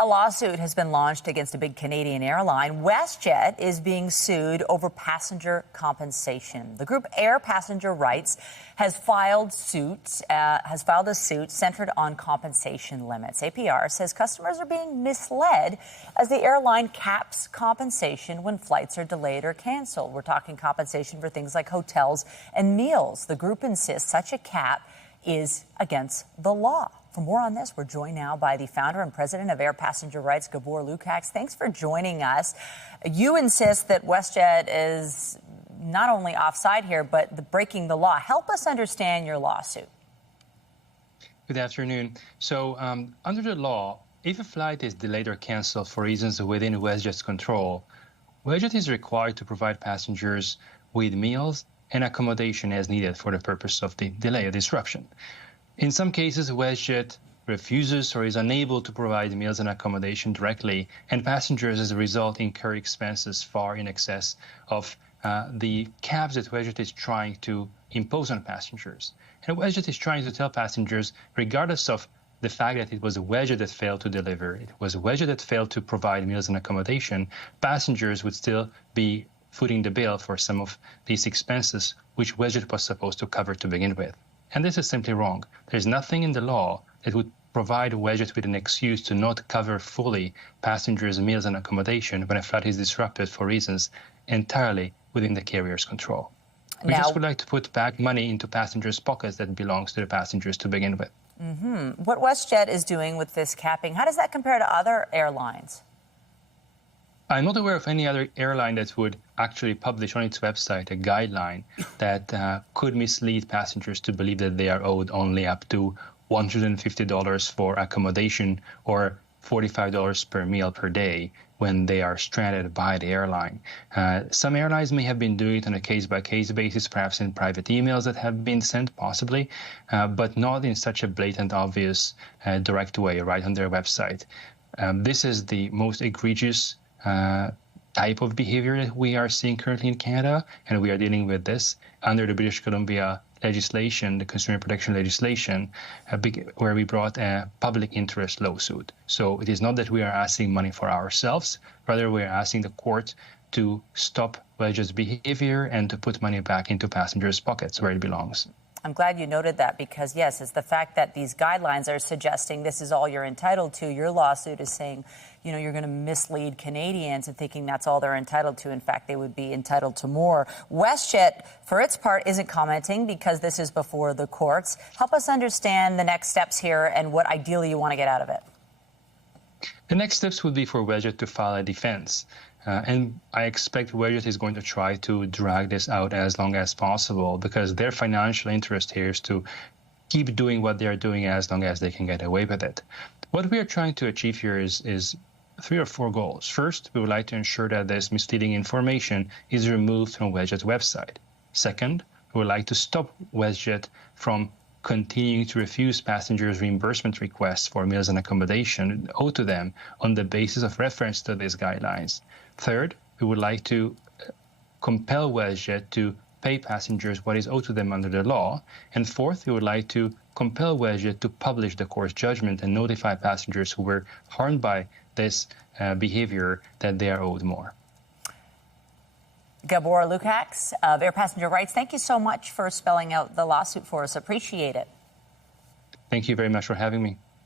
A lawsuit has been launched against a big Canadian airline. WestJet is being sued over passenger compensation. The group Air Passenger Rights has filed a suit centered on compensation limits. APR says customers are being misled as the airline caps compensation when flights are delayed or canceled. We're talking compensation for things like hotels and meals. The group insists such a cap is against the law. For more on this, we're joined now by the founder and president of Air Passenger Rights, Gabor Lukacs. Thanks for joining us. You insist that WestJet is not only offside here, but breaking the law. Help us understand your lawsuit. Good afternoon. So under the law, if a flight is delayed or canceled for reasons within WestJet's control, WestJet is required to provide passengers with meals and accommodation as needed for the purpose of the delay or disruption. In some cases, WestJet refuses or is unable to provide meals and accommodation directly, and passengers, as a result, incur expenses far in excess of the caps that WestJet is trying to impose on passengers. And WestJet is trying to tell passengers, regardless of the fact that it was WestJet that failed to deliver, it was WestJet that failed to provide meals and accommodation, passengers would still be footing the bill for some of these expenses, which WestJet was supposed to cover to begin with. And this is simply wrong. There's nothing in the law that would provide WestJet with an excuse to not cover fully passengers' meals and accommodation when a flight is disrupted for reasons entirely within the carrier's control. We just would like to put back money into passengers' pockets that belongs to the passengers to begin with. What WestJet is doing with this capping, how does that compare to other airlines? I'm not aware of any other airline that would actually publish on its website a guideline that could mislead passengers to believe that they are owed only up to $150 for accommodation or $45 per meal per day when they are stranded by the airline. Some airlines may have been doing it on a case-by-case basis, perhaps in private emails that have been sent, possibly, but not in such a blatant, obvious, direct way right on their website. This is the most egregious type of behavior that we are seeing currently in Canada, and we are dealing with this under the British Columbia legislation, the consumer protection legislation, where we brought a public interest lawsuit. So it is not that we are asking money for ourselves, rather we are asking the court to stop WestJet's behavior and to put money back into passengers' pockets where it belongs. I'm glad you noted that because, yes, it's the fact that these guidelines are suggesting this is all you're entitled to. Your lawsuit is saying, you know, you're going to mislead Canadians and thinking that's all they're entitled to. In fact, they would be entitled to more. WestJet, for its part, isn't commenting because this is before the courts. Help us understand the next steps here and what ideally you want to get out of it. The next steps would be for WestJet to file a defense. And I expect WestJet is going to try to drag this out as long as possible because their financial interest here is to keep doing what they are doing as long as they can get away with it. What we are trying to achieve here is 3 or 4 goals. First, we would like to ensure that this misleading information is removed from WestJet's website. Second, we would like to stop WestJet from continuing to refuse passengers' reimbursement requests for meals and accommodation owed to them on the basis of reference to these guidelines. Third, we would like to compel WestJet to pay passengers what is owed to them under the law. And fourth, we would like to compel WestJet to publish the court's judgment and notify passengers who were harmed by this behavior that they are owed more. Gabor Lukacs of Air Passenger Rights, thank you so much for spelling out the lawsuit for us. Appreciate it. Thank you very much for having me.